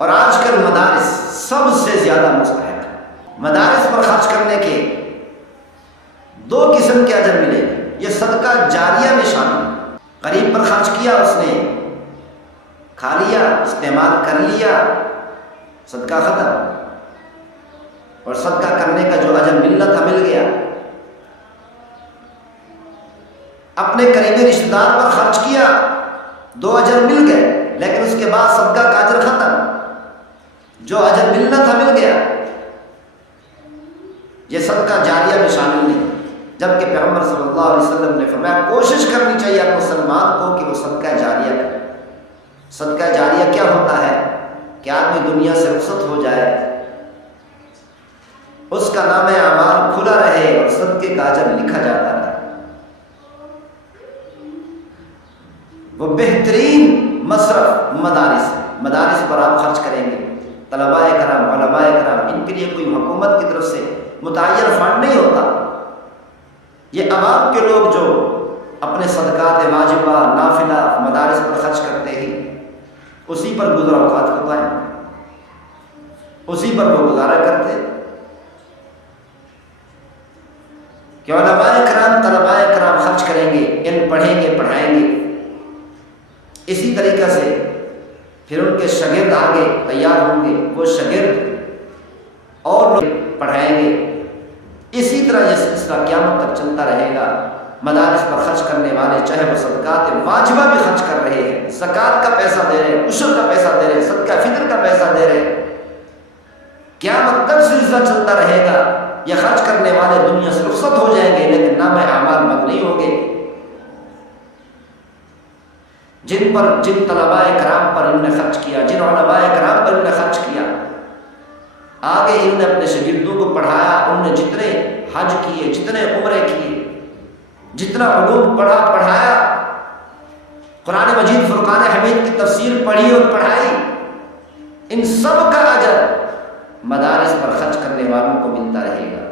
اور آج کل مدارس سب سے زیادہ مستحق ہے۔ مدارس پر خرچ کرنے کے 2 قسم کے اجر ملے گے، یہ صدقہ جاریہ میں شامل ہے۔ غریب پر خرچ کیا، اس نے کھا لیا، استعمال کر لیا، صدقہ ختم، اور صدقہ کرنے کا جو اجر ملنا تھا مل گیا۔ اپنے قریبی رشتہ دار پر خرچ کیا، 2 اجر مل گئے، لیکن اس کے بعد صدقہ کا اجر ختم، جو اجر ملنا تھا مل گیا، یہ صدقہ جاریہ میں شامل نہیں۔ جبکہ پیغمبر صلی اللہ علیہ وسلم نے فرمایا کوشش کرنی چاہیے ہر مسلمان کو کہ وہ صدقہ جاریہ کرے۔ صدقہ جاریہ کیا ہوتا ہے کہ آدمی دنیا سے رخصت ہو جائے، اس کا نام اعمال کھلا رہے اور صدقے کا اجر لکھا جاتا ہے۔ وہ بہترین مصرف مدارس پر آپ خرچ کریں گے۔ طلباء کرام، علماء کرام، ان کے لیے کوئی حکومت کی طرف سے متعین فنڈ نہیں ہوتا، یہ عوام کے لوگ جو اپنے صدقات واجبہ نافلہ مدارس پر خرچ کرتے ہیں، اسی پر گزر اوقات ہوتا ہے، اسی پر وہ گزارا کرتے کہ علماء کرام طلباء کرام خرچ کریں گے، ان پڑھیں گے پڑھائیں گے، اسی طریقے سے پھر ان کے شاگرد آگے تیار ہوں گے، وہ شاگرد اور لوگ پڑھائیں گے، اسی طرح یہ سلسلہ قیامت تک چلتا رہے گا۔ مدارس پر خرچ کرنے والے چاہے وہ صدقات واجبہ بھی خرچ کر رہے ہیں، زکوٰۃ کا پیسہ دے رہے ہیں، عشر کا پیسہ دے رہے ہیں، صدقہ فطر کا پیسہ دے رہے ہیں، قیامت تک سلسلہ چلتا رہے گا۔ یہ خرچ کرنے والے دنیا سے رخصت ہو جائیں گے، لیکن نام اعمال بند نہیں ہوں گے۔ جن طلباء کرام پر انہوں نے خرچ کیا، جن علماء کرام پر انہوں نے خرچ کیا، آگے انہوں نے اپنے شاگردوں کو پڑھایا، انہوں نے جتنے حج کیے، جتنے عمرے کیے، جتنا علوم پڑھایا، قرآن مجید فرقان حمید کی تفسیر پڑھی اور پڑھائی، ان سب کا اجر مدارس پر خرچ کرنے والوں کو ملتا رہے گا۔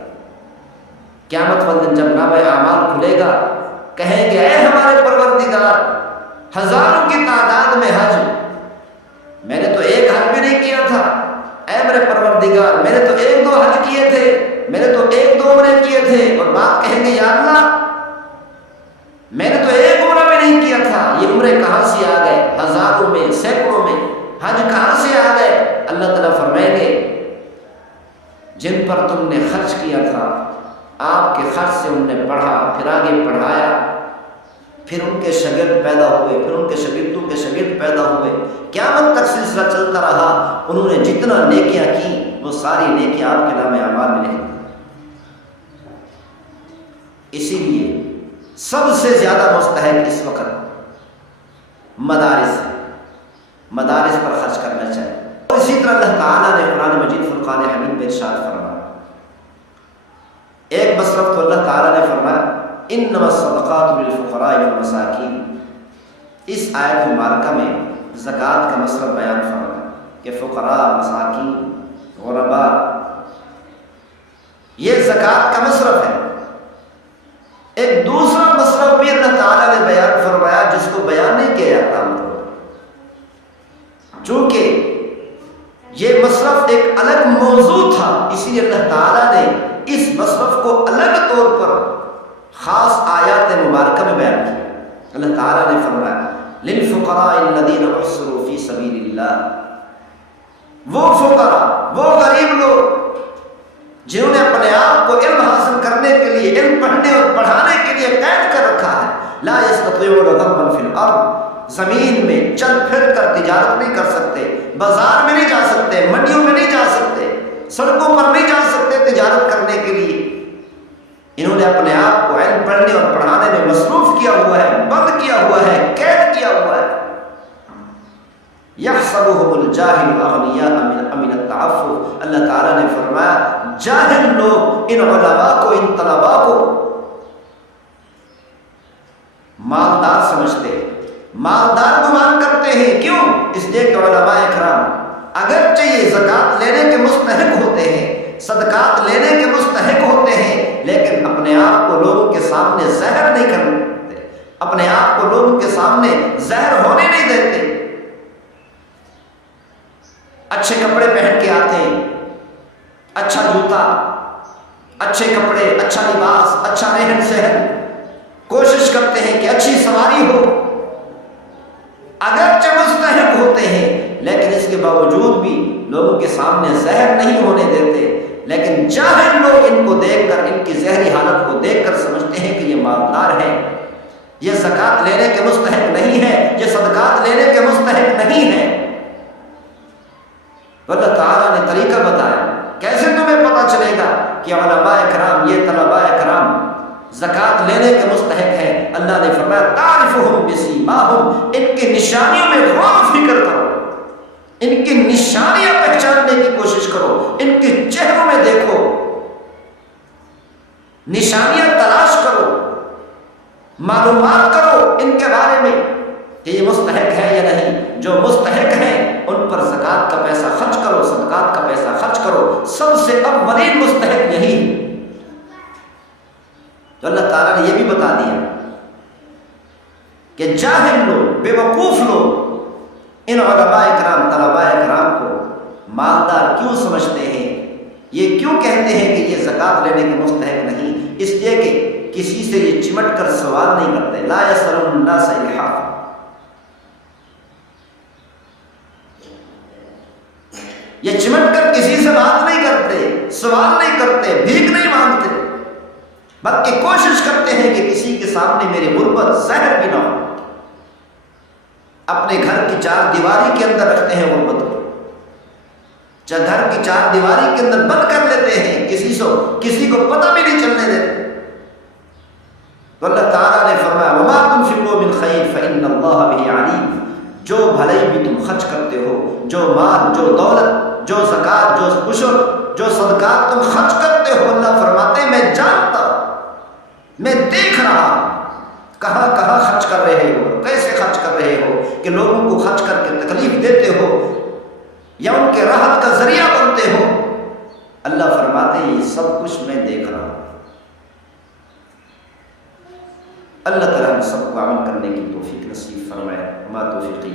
قیامت والدن جب نام اعمال کھلے گا، کہیں گے اے ہمارے پروردگار، ہزاروں کی تعداد میں حج، میں نے تو ایک حج بھی نہیں کیا تھا، اے میرے پروردگار میں نے تو 1-2 حج کیے تھے، میں نے تو 1-2 عمرے کیے تھے، اور بات کہیں گے یا اللہ میں نے تو 1 عمرہ بھی نہیں کیا تھا، یہ عمرے کہاں سے آ گئے؟ ہزاروں میں، سینکڑوں میں حج کہاں سے آ گئے؟ اللہ تعالیٰ فرمائیں گے جن پر تم نے خرچ کیا تھا، آپ کے خرچ سے انہوں نے پڑھا، پھر آگے پڑھایا، پھر ان کے شاگرد پیدا ہوئے، پھر ان کے شاگردوں کے شاگرد پیدا ہوئے، قیامت تک سلسلہ چلتا رہا۔ انہوں نے جتنا نیکیاں کی وہ ساری نیکیاں آپ کے نام اعمال میں نہیں۔ اسی لیے سب سے زیادہ مستحق اس وقت مدارس پر خرچ کرنا چاہیے۔ اور اسی طرح اللہ تعالیٰ نے قرآن مجید فرقان حمید میں ارشاد فرمایا، ایک مصرف تو اللہ تعالیٰ نے فرمایا انما الصدقات للفقراء والمساکین، اس آیت مبارکہ میں زکوٰۃ کا مصرف بیان فرمایا کہ فقراء، مساکین، غرباء، یہ زکوٰۃ کا مصرف ہے۔ ایک دوسرا مصرف بھی اللہ تعالیٰ نے بیان فرمایا جس کو بیان نہیں کیا جاتا، چونکہ یہ مصرف ایک الگ موضوع تھا، اسی لیے اللہ تعالیٰ نے اس مصرف کو الگ طور پر خاص آیات مبارکہ میں بیان کیا۔ اللہ تعالیٰ نے فرمایا للفقراء الذین احصروا فی سبیل اللہ، وہ فقراء، وہ غریب لوگ جنہوں نے اپنے آپ کو علم حاصل کرنے کے لیے، علم پڑھنے اور پڑھانے کے لیے قید کر رکھا ہے، لا یستطیعون ضربا فی الارض، زمین میں چل پھر کر تجارت نہیں کر سکتے، بازار میں نہیں جا سکتے، منڈیوں میں نہیں جا سکتے، سڑکوں پر نہیں جا سکتے تجارت کرنے کے لیے، انہوں نے اپنے آپ کو علم پڑھنے اور پڑھانے میں مصروف کیا ہوا ہے، بند کیا ہوا ہے، قید کیا ہوا ہے۔ یحسبهم الجاہل اغنیاء من التعفف، اللہ تعالیٰ نے فرمایا جاہل لوگ ان علماء کو، ان طلباء کو مالدار سمجھتے، مالدار گمان کرتے ہیں، کیوں؟ اس لیے کہ علماء کرام اگرچہ یہ زکوٰۃ لینے کے مستحق ہوتے ہیں، صدقات لینے کے مستحق ہوتے ہیں، لیکن اپنے آپ کو لوگوں کے سامنے زہر نہیں کرتے، اپنے آپ کو لوگوں کے سامنے زہر ہونے نہیں دیتے۔ اچھے کپڑے پہن کے آتے ہیں، اچھا جوتا، اچھے کپڑے، اچھا لباس، اچھا رہن سہن، کوشش کرتے ہیں کہ اچھی سواری ہو، اگرچہ مستحق ہوتے ہیں لیکن اس کے باوجود بھی لوگوں کے سامنے زہر نہیں ہونے دیتے، لیکن جاہل لوگ ان کو دیکھ کر، ان کی زہری حالت کو دیکھ کر سمجھتے ہیں کہ یہ مالدار ہے، یہ زکوٰۃ لینے کے مستحق نہیں ہے، یہ صدقات لینے کے مستحق نہیں ہے۔ اللہ تعالیٰ نے طریقہ بتایا، کیسے تمہیں پتہ چلے گا کہ علماء کرام، یہ طلباء کرام زکوٰۃ لینے کے مستحق ہیں؟ اللہ نے فرمایا تعرفہم بسیماہم، ان کی نشانیوں میں غور و فکر کرو، ان کی نشانیاں پہچاننے کی کوشش کرو، ان کے چہروں میں دیکھو، نشانیاں تلاش کرو، معلومات کرو ان کے بارے میں کہ یہ مستحق ہے یا نہیں۔ جو مستحق ہیں ان پر زکوٰۃ کا پیسہ خرچ کرو، صدقات کا پیسہ خرچ کرو، سب سے اولین مستحق یہی ہے۔ تو اللہ تعالیٰ نے یہ بھی بتا دیا کہ جاہل لوگ، بے وقوف لوگ ان علماء کرام، طلباء کرام کو مالدار کیوں سمجھتے ہیں، یہ کیوں کہتے ہیں کہ یہ زکوٰۃ لینے کے مستحق نہیں؟ اس لیے کہ کسی سے یہ چمٹ کر سوال نہیں کرتے، لا یسألون الناس الحافا، یہ چمٹ کر کسی سے بات نہیں کرتے، سوال نہیں کرتے، بھیک نہیں مانگتے، بلکہ کوشش کرتے ہیں کہ کسی کے سامنے میری غربت ظاہر بھی نہ ہو۔ اپنے گھر کی چار دیواری کے اندر رکھتے ہیں غربت کو، گھر کی چار دیواری کے اندر بند کر لیتے ہیں، کسی کو پتہ بھی نہیں چلنے دیتے۔ تو اللہ تعالیٰ نے فرمایا وما تنفقوا من خیر فإن اللہ بہ علیم، جو بھلائی بھی تم خرچ کرتے ہو، جو مال، جو دولت، جو زکوٰۃ، جو عشر، جو صدقات تم خرچ کرتے ہو، اللہ فرماتے ہیں میں جانتا، میں دیکھ رہا کہاں کہاں خرچ کر رہے ہو، کیسے خرچ کر رہے ہو، کہ لوگوں کو خرچ کر کے تکلیف دیتے ہو یا ان کے راحت کا ذریعہ بنتے ہو۔ اللہ فرماتے ہیں یہ سب کچھ میں دیکھ رہا ہوں۔ اللہ تعالیٰ ہم سب کو عمل کرنے کی توفیق نصیب فرمائے۔ وما توفیقی